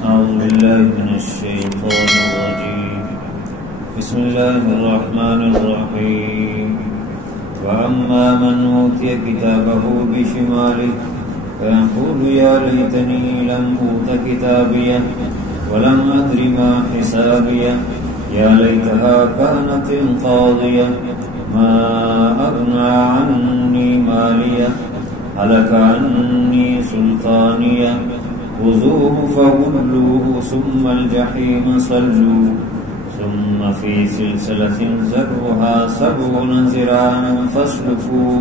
أعوذ بالله من الشيطان الرجيم. بسم الله الرحمن الرحيم. وأما من أوتي كتابه بشماله فيقول يا ليتني لم أوت كتابيه ولم أدر ما حسابيه يا ليتها كانت القاضية ما أغنى عني ماليه هلك عني سلطانيه خذوه فغلوه ثم الجحيم صلوه ثم في سلسلة ذرعها 70 ذراعا فاسلكوه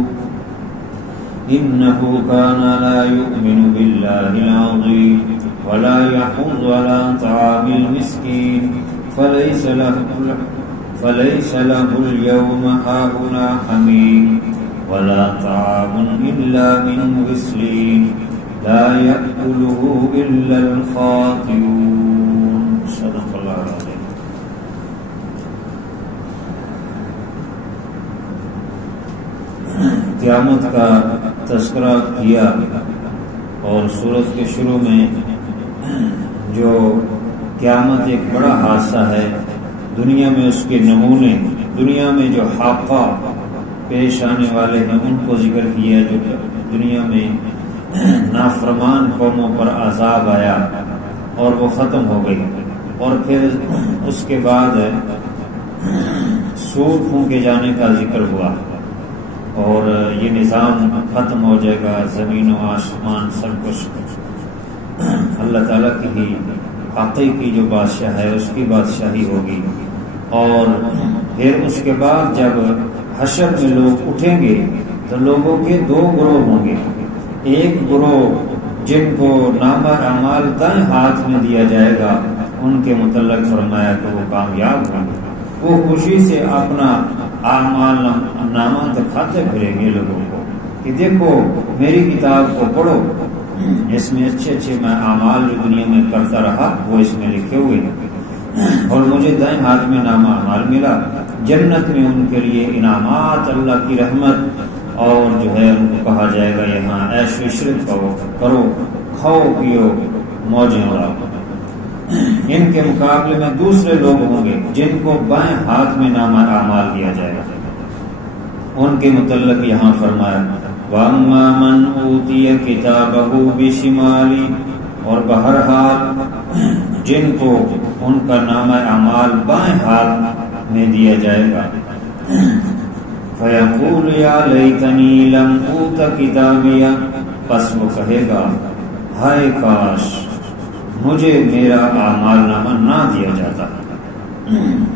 إنه كان لا يؤمن بالله العظيم ولا يحض على طعام المسكين فليس له اليوم هاهنا حميم ولا طعام إلا من غسلين لا يأكله إلا الخاطئون. صدق اللہ العظیم. قیامت کا تذکرہ کیا اور سورت کے شروع میں جو قیامت ایک بڑا حادثہ ہے، دنیا میں اس کے نمونے، دنیا میں جو حاقہ پیش آنے والے ہیں ان کو ذکر کیا، جو دنیا میں نافرمان قوموں پر عذاب آیا اور وہ ختم ہو گئی، اور پھر اس کے بعد سور پھونکے جانے کا ذکر ہوا اور یہ نظام ختم ہو جائے گا، زمین و آسمان سب کچھ اللہ تعالیٰ کی ہی حقیقی جو بادشاہ ہے اس کی بادشاہی ہوگی. اور پھر اس کے بعد جب حشر میں لوگ اٹھیں گے تو لوگوں کے 2 گروہ ہوں گے. ایک گروہ جن کو نامہ اعمال دائیں ہاتھ میں دیا جائے گا، ان کے متعلق فرمایا کہ وہ کامیاب ہوں گے، وہ خوشی سے اپنا اعمال نامہ دکھاتے پھریں گے لوگوں کو کہ دیکھو میری کتاب کو پڑھو، اس میں اچھے اچھے میں اعمال جو دنیا میں کرتا رہا وہ اس میں لکھے ہوئے ہیں اور مجھے دائیں ہاتھ میں نامہ اعمال ملا. جنت میں ان کے لیے انعامات، اللہ کی رحمت، اور جو ہے ان کو کہا جائے گا یہاں عیش و عشرت کرو، کھاؤ پیو، موجیں اڑاؤ. ان کے مقابلے میں دوسرے لوگ ہوں گے جن کو بائیں ہاتھ میں نامہ اعمال دیا جائے گا. ان کے متعلق یہاں فرمایا وَأَمَّا مَنْ أُوتِيَ كِتَابَهُ بِشِمَالِهِ، اور بہرحال جن کو ان کا نامہ اعمال بائیں ہاتھ میں دیا جائے گا فَيَقُولُ يَا لَيْتَنِي لَمْ أُوتَ كِتَابِيَهْ، پس وہ کہے گا ہائے کاش مجھے میرا اعمال نامہ نہ دیا جاتا.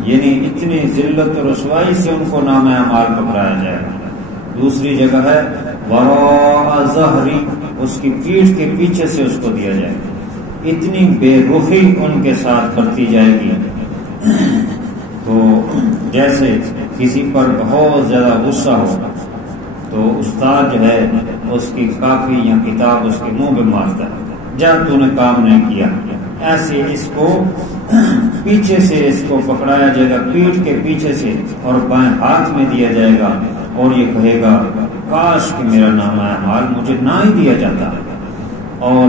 یعنی اتنی ذلت و رسوائی سے ان کو نامہ اعمال پکڑایا جائے گا. دوسری جگہ ہے وراء ظہری، اس کی پیٹھ کے پیچھے سے اس کو دیا جائے گا. اتنی بے رخی ان کے ساتھ برتی جائے گی تو جیسے کسی پر بہت زیادہ غصہ ہو تو استاد جو ہے اس کی کاپی یا کتاب اس کے منہ پہ مارتا ہے، جب تو نے کام نہیں کیا. ایسے اس کو پیچھے سے اس کو پکڑایا جائے گا، پیٹھ کے پیچھے سے، اور بائیں ہاتھ میں دیا جائے گا اور یہ کہے گا کاش کہ میرا نامہ اعمال مجھے نہ ہی دیا جاتا. اور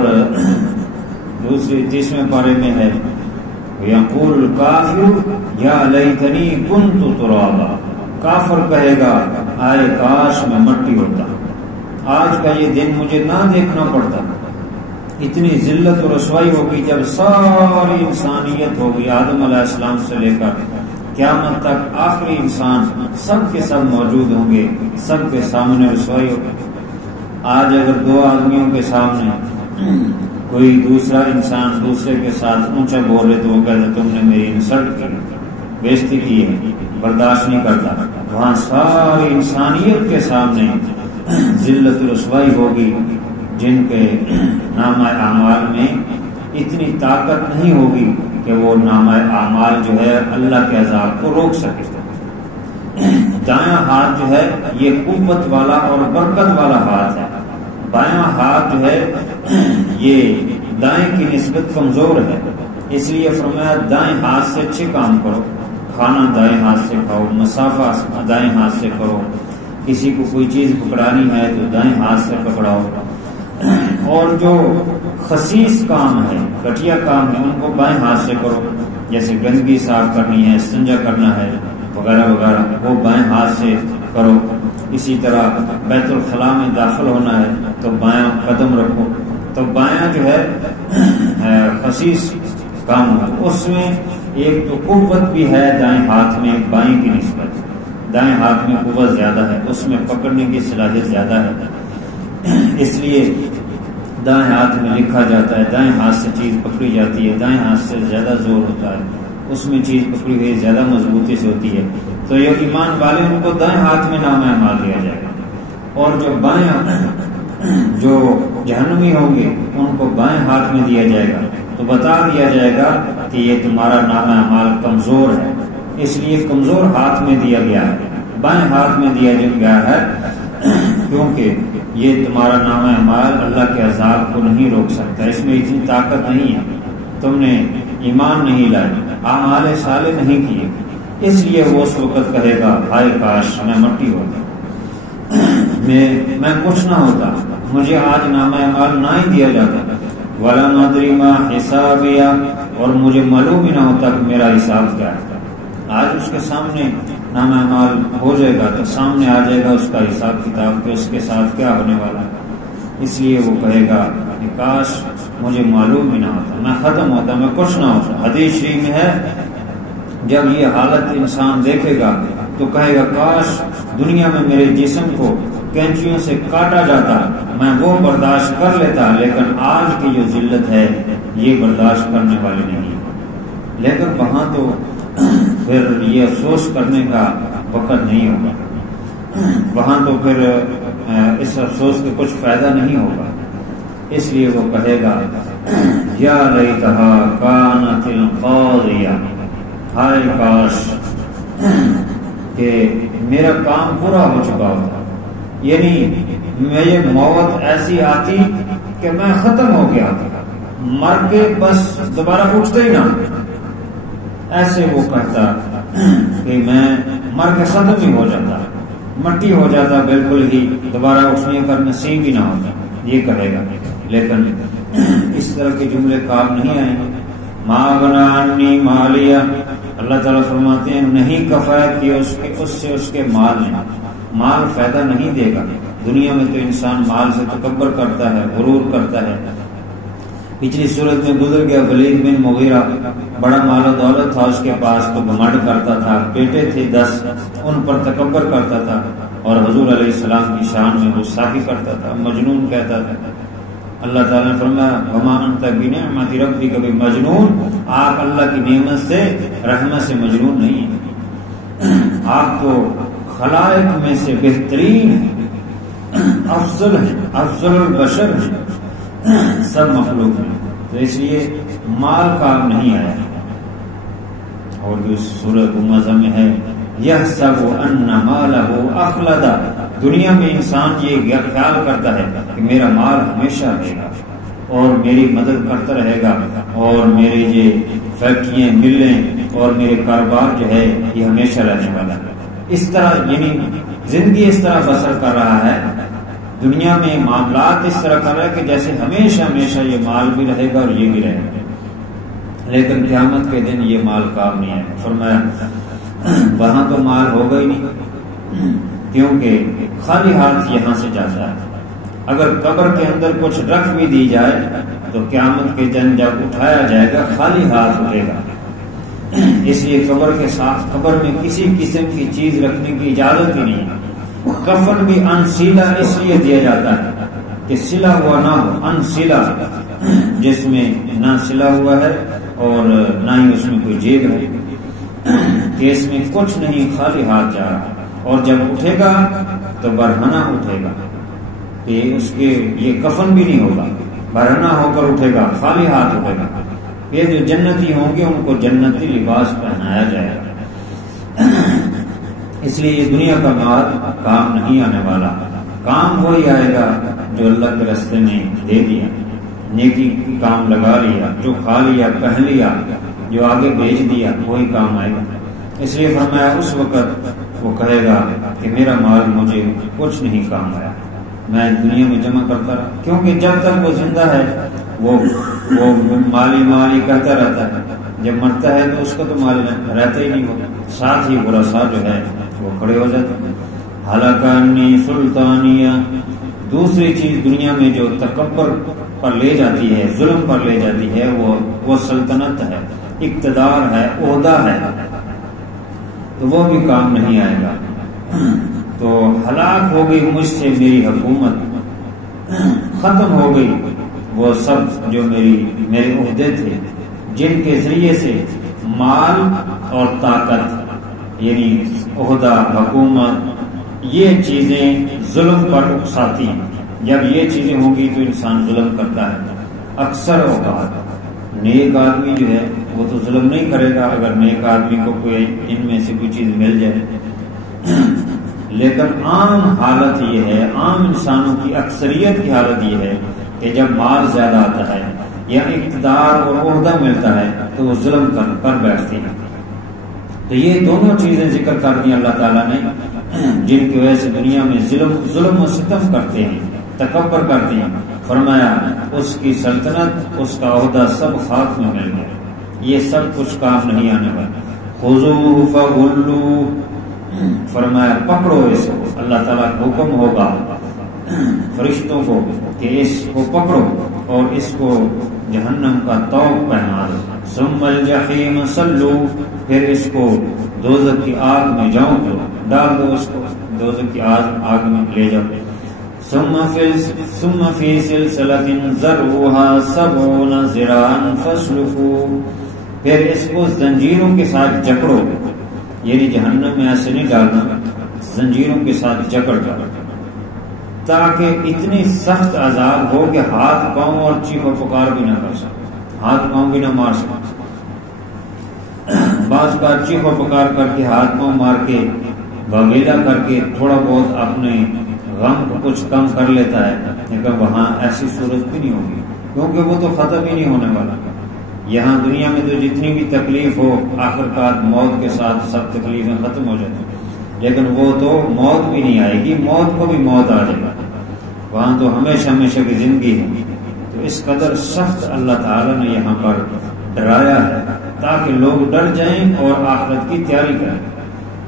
دوسری 30ویں پارے میں ہے یقول الکافر یا لیتنی کنت ترابا، کافر کہے گا آئے کاش میں مٹی ہوتا، آج کا یہ دن مجھے نہ دیکھنا پڑتا. اتنی ذلت و رسوائی ہوگی جب ساری انسانیت ہوگی، آدم علیہ السلام سے لے کر قیامت تک آخری انسان سب کے سب موجود ہوں گے، سب کے سامنے رسوائی ہوگی. آج اگر 2 آدمیوں کے سامنے کوئی دوسرا انسان دوسرے کے ساتھ اونچا بولے تو وہ کہتا تم نے میری انسلٹ کی، بےزتی کی ہے، برداشت نہیں کرتا. وہاں ساری انسانیت کے سامنے ذلت و رسوائی ہوگی جن کے نامہ اعمال میں اتنی طاقت نہیں ہوگی کہ وہ نامہ اعمال جو ہے اللہ کے عذاب کو روک سکے. دایاں ہاتھ جو ہے یہ قوت والا اور برکت والا ہاتھ ہے، بایاں ہاتھ جو ہے یہ دائیں کی نسبت کمزور ہے. اس لیے فرمایا دائیں ہاتھ سے اچھے کام کرو، کھانا دائیں ہاتھ سے کھاؤ، مسافہ دائیں ہاتھ سے کرو، کسی کو کوئی چیز پکڑانی ہے تو دائیں ہاتھ سے پکڑاؤ. اور جو خسیس کام ہے، گھٹیا کام ہے، ان کو بائیں ہاتھ سے کرو، جیسے گندگی صاف کرنی ہے، استنجا کرنا ہے وغیرہ وغیرہ، وہ بائیں ہاتھ سے کرو۔ اسی طرح بیت الخلاء میں داخل ہونا ہے تو بایاں قدم رکھو، تو بایاں جو ہے خسیس کام ہے، اس میں ایک تو قوت بھی ہے دائیں ہاتھ میں بائیں کی نسبت، دائیں ہاتھ میں قوت زیادہ ہے، اس میں پکڑنے کی صلاحیت زیادہ ہے، اس لیے دائیں ہاتھ میں لکھا جاتا ہے، دائیں ہاتھ سے چیز پکڑی جاتی ہے، دائیں ہاتھ سے زیادہ زور ہوتا ہے، اس میں چیز پکڑی ہوئی زیادہ مضبوطی سے ہوتی ہے، تو یہ ایمان والے ان کو دائیں ہاتھ میں نام اعمال دیا جائے گا، اور جو بائیں جو جہنمی ہوں گے ان کو بائیں ہاتھ میں دیا جائے گا، تو بتا دیا جائے گا کہ یہ تمہارا نام اعمال کمزور ہے، اس لیے کمزور ہاتھ میں دیا گیا ہے، بائیں ہاتھ میں دیا گیا ہے، کیونکہ یہ تمہارا نام اعمال اللہ کے عذاب کو نہیں روک سکتا، اس میں اتنی طاقت نہیں ہے، تم نے ایمان نہیں لائے، اعمال صالح نہیں کیے، اس لیے وہ اس وقت کہے گا ہائے کاش میں مٹی ہوتا، میں کچھ نہ ہوتا، مجھے آج نام اعمال نہ ہی دیا جاتا، وَلَا مَدْرِ مَا حِسَابِيَا، اور مجھے معلوم ہی نہ ہوتا کہ میرا حساب کیا ہے۔ آج اس کے سامنے نام اعمال ہو جائے گا تو سامنے آ جائے گا اس کا حساب کتاب کہ اس کے ساتھ کیا ہونے والا ہے، اس لیے وہ کہے گا کہ کاش مجھے معلوم ہی نہ ہوتا، میں ختم ہوتا، میں کچھ نہ ہوتا۔ حدیث شریف میں ہے جب یہ حالت انسان دیکھے گا تو کہے گا کاش دنیا میں میرے جسم کو کینچیوں سے کاٹا جاتا، میں وہ برداشت کر لیتا، لیکن آج کی جو ذلت ہے یہ برداشت کرنے والی نہیں ہے، لیکن وہاں تو پھر یہ افسوس کرنے کا وقت نہیں ہوگا، وہاں تو پھر اس افسوس کے کچھ فائدہ نہیں ہوگا، اس لیے وہ کہے گا یا لیتہا کانت القاضیہ، ہائے کاش کہ میرا کام پورا ہو چکا ہوتا، یعنی میری موت ایسی آتی کہ میں ختم ہو گیا تھا، مر کے بس دوبارہ اٹھتا ہی نہ، ایسے وہ کہتا کہ میں مر کے ختم ہی ہو جاتا، مٹی ہو جاتا، بالکل ہی دوبارہ اٹھنے کا نصیب ہی نہ ہوتا، یہ کہے گا، لیکن اس طرح کے جملے کام نہیں آئیں گے۔ ما غنا عنی مالیہ، اللہ تعالیٰ فرماتے ہیں نہیں کفایت کی اس کے مال نے، مال فائدہ نہیں دے گا، دنیا میں تو انسان مال سے تکبر کرتا ہے، غرور کرتا ہے، پچھلی صورت میں گزر گیا ولید بن مغیرہ، بڑا مال و دولت تھا اس کے پاس تو گھمنڈ کرتا تھا، بیٹے تھے 10 ان پر تکبر کرتا تھا، اور حضور علیہ السلام کی شان میں غصہ کرتا تھا، مجنون کہتا تھا۔ اللہ تعالیٰ نے فرمایا وما انت بنعمت ربک بمجنون، آپ اللہ کی نعمت سے رحمت سے مجنون نہیں ہیں، آپ تو خلائق میں سے بہترین ہیں، افضل ہیں، افضل البشر ہیں سب مخلوق میں، تو اس لیے مال کام نہیں آیا۔ اور جو سورۃ مزہ میں ہے یحسب ان مالہ اخلدہ، دنیا میں انسان یہ خیال کرتا ہے کہ میرا مال ہمیشہ رہے گا اور میری مدد کرتا رہے گا، اور میرے یہ فیکٹریاں ملیں اور میرے کاروبار جو ہے یہ ہمیشہ رہنے والا ہے، اس طرح یعنی زندگی اس طرح بسر کر رہا ہے، دنیا میں معاملات اس طرح کر رہا ہے کہ جیسے ہمیشہ ہمیشہ یہ مال بھی رہے گا اور یہ بھی رہے گا، لیکن قیامت کے دن یہ مال کام نہیں ہے۔ فرمایا وہاں تو مال ہوگا ہی نہیں، کیونکہ خالی ہاتھ یہاں سے جاتا ہے، اگر قبر کے اندر کچھ رکھ بھی دی جائے تو قیامت کے دن جب اٹھایا جائے گا خالی ہاتھ اٹھے گا، اس لیے قبر کے ساتھ قبر میں کسی قسم کی چیز رکھنے کی اجازت ہی نہیں ہے۔ کفن بھی انسیلا اس لیے دیا جاتا ہے کہ سلا ہوا نہ ہو، انسیلا جس میں نہ سلا ہوا ہے اور نہ ہی اس میں کوئی جیب ہے، کہ اس میں کچھ نہیں، خالی ہاتھ جا رہا، اور جب اٹھے گا تو برہنہ اٹھے گا، کہ اس کے یہ کفن بھی نہیں ہوگا، برہنہ ہو کر اٹھے گا، خالی ہاتھ اٹھے گا۔ یہ جو جنتی ہوں گے ان کو جنتی لباس پہنایا جائے گا، اس لیے یہ دنیا کا مال کام نہیں آنے والا، کام وہی آئے گا جو اللہ کے راستے میں دے دیا، نیکی کام لگا لیا، جو کھا لیا پہن لیا، جو آگے بھیج دیا وہی کام آئے گا۔ اس لیے فرمایا اس وقت وہ کہے گا کہ میرا مال مجھے کچھ نہیں کام آیا، میں دنیا میں جمع کرتا رہا، کیونکہ جب تک وہ زندہ ہے وہ مالی کرتا رہتا ہے، جب مرتا ہے تو اس کا تو مال رہتا ہی نہیں ہوتا، ساتھ ہی برا ساتھ جو ہے وہ کھڑے ہو جاتے ہیں۔ حلقانی سلطانیہ، دوسری چیز دنیا میں جو تکبر پر لے جاتی ہے، ظلم پر لے جاتی ہے، وہ سلطنت ہے، اقتدار ہے، عہدہ ہے، تو وہ بھی کام نہیں آئے گا۔ تو ہلاک ہو گئی مجھ سے میری حکومت، ختم ہو گئی وہ سب جو میرے عہدے تھے، جن کے ذریعے سے مال اور طاقت یعنی عہدہ، حکومت، یہ چیزیں ظلم پر اکساتی ہیں۔ جب یہ چیزیں ہوں گی تو انسان ظلم کرتا ہے۔ اکثر اوقات نیک آدمی جو ہے وہ تو ظلم نہیں کرے گا اگر نیک آدمی کو کوئی ان میں سے کوئی چیز مل جائے، لیکن عام حالت یہ ہے، عام انسانوں کی اکثریت کی حالت یہ ہے کہ جب مال زیادہ آتا ہے یا اقتدار اور عہدہ ملتا ہے تو وہ ظلم کر بیٹھتے ہیں۔ تو یہ دونوں چیزیں ذکر کر دی اللہ تعالیٰ نے، جن کی وجہ سے دنیا میں ظلم و ستم کرتے ہیں، تکبر کرتے ہیں۔ فرمایا اس کی سلطنت، اس کا عہدہ سب خاک میں مل گیا، یہ سب کچھ کام نہیں آنے والا۔ خذوہ فغلوہ، فرمایا پکڑو اس کو، اللہ تعالیٰ کا حکم ہوگا فرشتوں کو کہ اس کو پکڑو اور اس کو جہنم کا طوق پہنا دو۔ ثم الجحیم صلوا، پھر اس کو دوزخ کی آگ میں جاؤ دو، ڈال دو اس کو دوزخ کی آگ میں لے جاؤ۔ ثم فی سلسلۃ ذرعها 70 ذراعا فاسلکوہ، پھر اس کو زنجیروں کے ساتھ جکڑو، یعنی جہنم میں ایسے نہیں ڈالنا، زنجیروں کے ساتھ جکڑ کر، تاکہ اتنی سخت عذاب ہو کہ ہاتھ پاؤں اور چیخ و پکار بھی نہ کر سکے، ہاتھ پاؤں بھی نہ مار سکے۔ بعض بار چیخ و پکار کر کے، ہاتھ پاؤں مار کے، وغیرہ کر کے تھوڑا بہت اپنے غم کو کچھ کم کر لیتا ہے، لیکن وہاں ایسی صورت بھی نہیں ہوگی، کیونکہ وہ تو ختم ہی نہیں ہونے والا۔ یہاں دنیا میں تو جتنی بھی تکلیف ہو آخرکار موت کے ساتھ سب تکلیفیں ختم ہو جاتی ہیں، لیکن وہ تو موت بھی نہیں آئے گی، موت کو بھی موت آ جائے گا، وہاں تو ہمیشہ ہمیشہ کی زندگی ہے۔ تو اس قدر سخت اللہ تعالیٰ نے یہاں پر ڈرایا ہے تاکہ لوگ ڈر جائیں اور آخرت کی تیاری کریں۔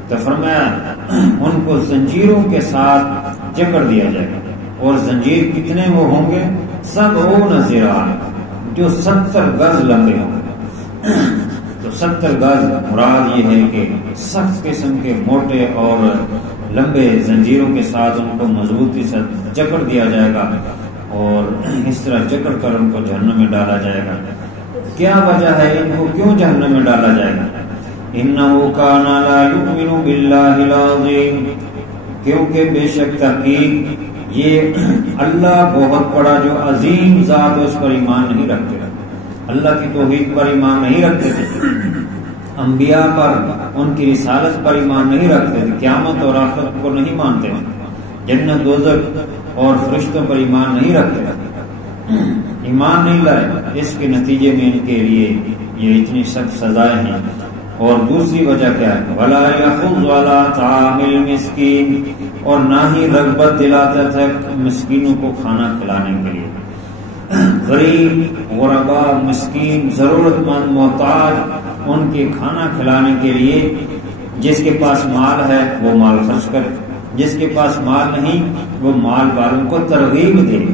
تو فرمایا ان کو زنجیروں کے ساتھ جکڑ دیا جائے گا، اور زنجیر کتنے وہ ہوں گے؟ 70 ذراع، جو 70 گز لمبے ہوں گے۔ تو 70 گز مراد یہ ہے کہ سخت قسم کے موٹے اور لمبے زنجیروں کے ساتھ ان کو مضبوطی سے جکڑ دیا جائے گا، اور اس طرح جکڑ کر ان کو جہنم میں ڈالا جائے گا۔ کیا وجہ ہے ان کو کیوں جہنم میں ڈالا جائے گا؟ انہ کان لا یؤمن باللہ العظیم، کیونکہ بے شک تحقیق یہ اللہ بہت بڑا جو عظیم ذات ہے اس پر ایمان نہیں رکھتے، اللہ کی توحید پر ایمان نہیں رکھتے تھے، انبیاء پر، ان کی رسالت پر ایمان نہیں رکھتے تھے، قیامت اور آخرت کو نہیں مانتے تھے، جنت دوزخ اور فرشتوں پر ایمان نہیں رکھتے تھے، ایمان نہیں لائے، اس کے نتیجے میں ان کے لیے یہ اتنی سخت سزائیں ہیں۔ اور دوسری وجہ کیا ہے؟ وَلَا يَحُضُّ عَلَىٰ طَعَامِ الْمِسْكِينِ، اور نہ ہی رغبت دلاتا تھا مسکینوں کو کھانا کھلانے کے لیے، غریب، غرباء، مسکین، ضرورت مند، محتاج، ان کے کھانا کھلانے کے لیے جس کے پاس مال ہے وہ مال خرچ کرے، جس کے پاس مال نہیں وہ مال والوں کو ترغیب دے۔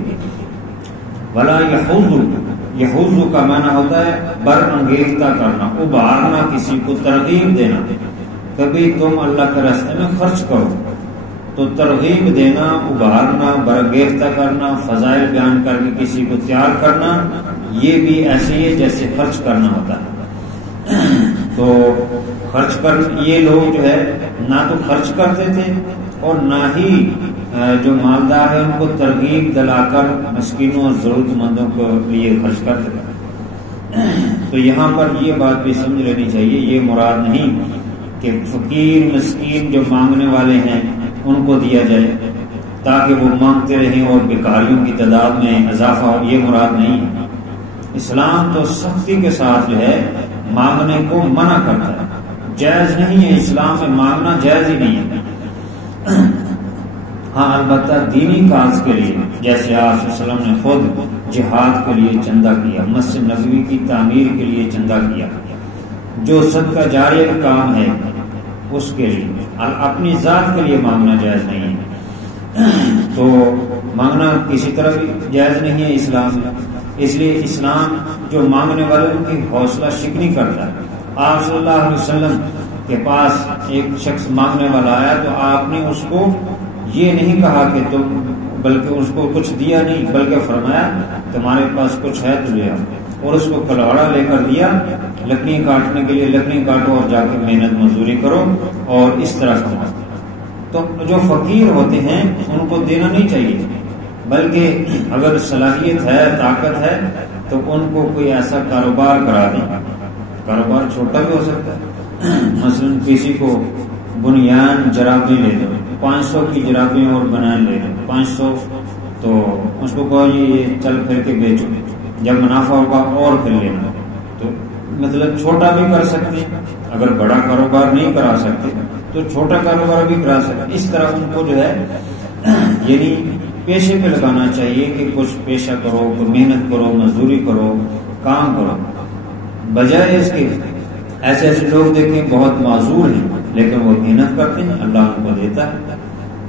وَلَا يَحُضُّ، یحُضُّ کا معنی ہوتا ہے برانگیختہ کرنا، ابھارنا، کسی کو ترغیب دینا۔ کبھی تم اللہ کے راستے میں خرچ کرو تو ترغیب دینا، ابھارنا، برانگیختہ کرنا، فضائل بیان کر کے کسی کو تیار کرنا، یہ بھی ایسے ہی ہے جیسے خرچ کرنا ہوتا ہے۔ تو خرچ کر یہ لوگ جو ہے نہ تو خرچ کرتے تھے اور نہ ہی جو مالدار ہے ان کو ترغیب دلا کر مسکینوں اور ضرورت مندوں کو لیے خرچ کرتے تھے۔ تو یہاں پر یہ بات بھی سمجھ لینی چاہیے، یہ مراد نہیں کہ فقیر مسکین جو مانگنے والے ہیں ان کو دیا جائے تاکہ وہ مانگتے رہیں اور بیکاریوں کی تعداد میں اضافہ ہو، یہ مراد نہیں ہے۔ اسلام تو سختی کے ساتھ جو ہے مانگنے کو منع کرتا ہے، جائز نہیں ہے، اسلام میں مانگنا جائز ہی نہیں ہے۔ ہاں البتہ دینی کاج کے لیے، جیسے آپ صلی اللہ علیہ وسلم نے خود جہاد کے لیے چندہ کیا، مسجد نبوی کی تعمیر کے لیے چندہ کیا، جو صدقہ جاریہ کا کام ہے اس کے لیے، اپنی ذات کے لیے مانگنا جائز نہیں ہے۔ تو مانگنا کسی طرح بھی جائز نہیں ہے اسلام میں، اس لیے اسلام جو مانگنے والے ان کی حوصلہ شکنی کرتا ہے۔ آپ صلی اللہ علیہ وسلم کے پاس ایک شخص مانگنے والا آیا تو آپ نے اس کو یہ نہیں کہا کہ تم، بلکہ اس کو کچھ دیا نہیں، بلکہ فرمایا تمہارے پاس کچھ ہے تو لے آؤ، اور اس کو کلہاڑا لے کر دیا، لکڑی کاٹنے کے لیے لکڑی کاٹو اور جا کے محنت مزدوری کرو اور اس طرح کماؤ۔ تو جو فقیر ہوتے ہیں ان کو دینا نہیں چاہیے، بلکہ اگر صلاحیت ہے، طاقت ہے تو ان کو کوئی ایسا کاروبار کرا دیں، کاروبار چھوٹا بھی ہو سکتا ہے، مثلا کسی کو بنیان جرابیں لے دو، 500 کی جرابیں اور بنیان لے دو 500، تو اس کو کہو یہ چل پھر کے بیچو، جب منافع ہوگا اور پھر لینا۔ تو مطلب چھوٹا بھی کر سکتے ہیں، اگر بڑا کاروبار نہیں کرا سکتے تو چھوٹا کاروبار بھی کرا سکتے۔ اس طرح ان کو جو ہے یعنی پیشے پہ لگانا چاہیے کہ کچھ پیشہ کرو، کوئی محنت کرو، مزدوری کرو، کام کرو، بجائے اس کے ایسے ایسے لوگ دیکھیں بہت معذور ہیں لیکن وہ محنت کرتے ہیں، اللہ ان کو دیتا ہے،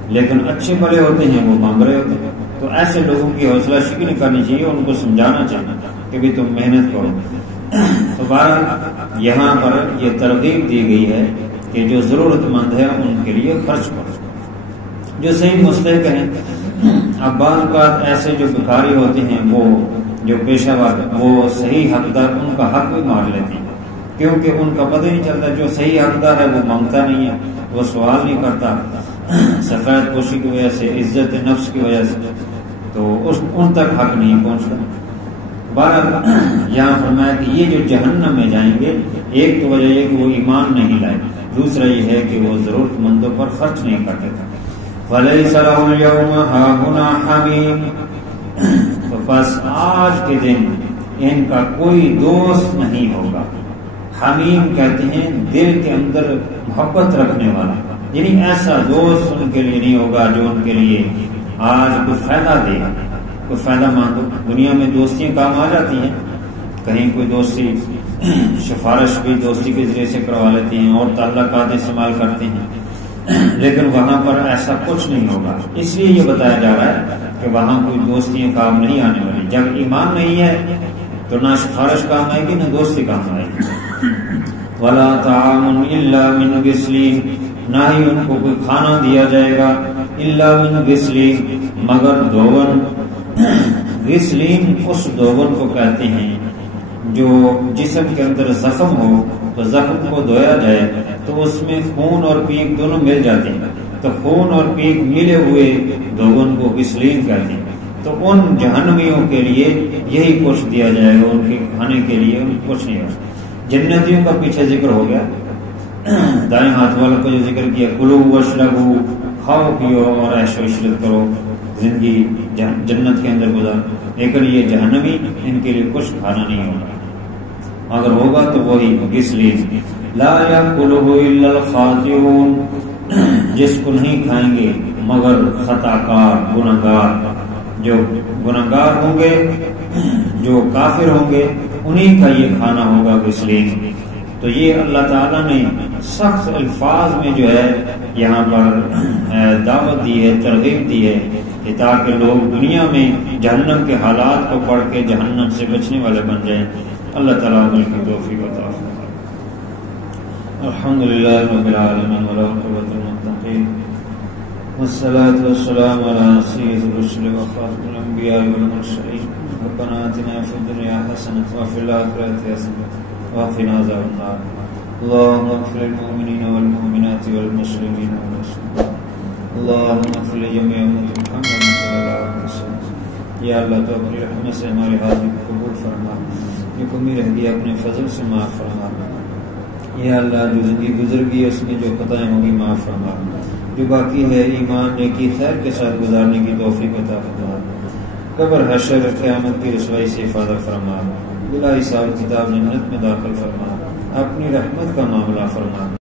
لیکن اچھے بڑے ہوتے ہیں وہ مانگ رہے ہوتے ہیں۔ تو ایسے لوگوں کی حوصلہ شکنی کرنی چاہیے، ان کو سمجھانا چاہیے کہ بھی تم محنت کرو۔ تو بہرحال یہاں پر یہ ترغیب دی گئی ہے کہ جو ضرورت مند ہے ان کے لیے خرچ کرو، جو صحیح مستحق ہیں۔ اب بعض اوقات ایسے جو بھکاری ہوتے ہیں، وہ جو پیشہ ور، وہ صحیح حقدار ان کا حق بھی مار لیتے ہیں، کیونکہ ان کا پتہ نہیں چلتا، جو صحیح حقدار ہے وہ مانگتا نہیں ہے، وہ سوال نہیں کرتا، سفید پوشی کی وجہ سے، عزت نفس کی وجہ سے، تو ان تک حق نہیں پہنچتا۔ بہرحال یہاں فرمایا کہ یہ جو جہنم میں جائیں گے، ایک تو وجہ یہ کہ وہ ایمان نہیں لائے، دوسرا یہ ہے کہ وہ ضرورت مندوں پر خرچ نہیں کرتے تھے۔ فَلَيْسَ لَهُ الْيَوْمَ هَاهُنَا حَمِيمٌ، تو بس آج کے دن ان کا کوئی دوست نہیں ہوگا۔ حمیم کہتے ہیں دل کے اندر محبت رکھنے والا، یعنی ایسا دوست ان کے لیے نہیں ہوگا جو ان کے لیے آج کوئی فائدہ دے، کوئی فائدہ مند۔ دنیا میں دوستیاں کام آ جاتی ہیں، کہیں کوئی دوستی سفارش بھی دوستی کے ذریعے سے کروا لیتے ہیں اور تعلقات استعمال کرتے ہیں، لیکن وہاں پر ایسا کچھ نہیں ہوگا۔ اس لیے یہ بتایا جا رہا ہے کہ وہاں کوئی دوستیاں کام نہیں آنے والی۔ جب ایمان نہیں ہے تو نہ سفارش کام آئے گی نہ دوستی کام آئے گی۔ وَلَا طَعَامٌ إِلَّا مِنْ غِسْلِينٍ، نہ ہی ان کو کوئی کھانا دیا جائے گا، إِلَّا مِنْ غِسْلِينٍ، مگر دوغن۔ غسلین اس دوغن کو کہتے ہیں جو جسم کے اندر زخم ہو تو زخم کو دھویا جائے تو اس میں خون اور پیپ دونوں مل جاتے ہیں، تو خون اور پیپ ملے ہوئے دوغن کو غسلین کہتے ہیں۔ تو ان جہنمیوں کے لیے یہی کچھ دیا جائے گا، ان کے کھانے کے لیے ان کچھ نہیں ہوگا۔ جنتیوں کا پیچھے ذکر ہو گیا، دائیں ہاتھ والوں کو جو ذکر کیا، کلو واشربو، کھاؤ پیو اور عیش و عشرت کرو، زندگی جنت کے اندر گزار۔ لیکن یہ جہنمی ان کے لیے کچھ کھانا نہیں ہوگا، اگر ہوگا تو وہی غسلین۔ لا یاکلہ الا الخاطئون، جس کو نہیں کھائیں گے مگر خطا کار، گنہگار۔ جو گنہگار ہوں گے، جو کافر ہوں گے، انہی کا یہ کھانا ہوگا غسلین۔ تو یہ اللہ تعالیٰ نے سخت الفاظ میں جو ہے یہاں پر دعوت دی ہے، ترغیب دی ہے کہ تاکہ لوگ دنیا میں جہنم کے حالات کو پڑھ کے جہنم سے بچنے والے بن جائیں۔ اللہ تعالیٰ عمل کی توفیق عطا فرمائے۔ الحمدللہ رب العالمین والعاقبۃ للمتقین والصلاة والسلام على سید الرسل وخاتم الانبیاء والمرسلین۔ ربنا آتنا فی الدنیا حسنۃ وفی الآخرۃ حسنۃ وقنا عذاب النار۔ اللهم اغفر للمؤمنین والمؤمنات والمسلمین والمسلمات۔ اللهم اغفر لجميع امة محمد صلی اللہ علیہ وسلم۔ یا اللہ تو اپنی رحمت سے ہماری حاضری کو قبول فرما، جو کمی رہ گئی اپنے فضل سے معاف فرما۔ یا اللہ جو زندگی گزر گئی اس میں جو خطائیں ہوگی معاف فرما، جو باقی ہے ایمان نیکی خیر کے ساتھ گزارنے کی توفیق عطا فرما۔ قبر حشر قیامت کی رسوائی سے حفاظت فرما، بلا حساب کتاب جنت میں داخل فرما، اپنی رحمت کا معاملہ فرما۔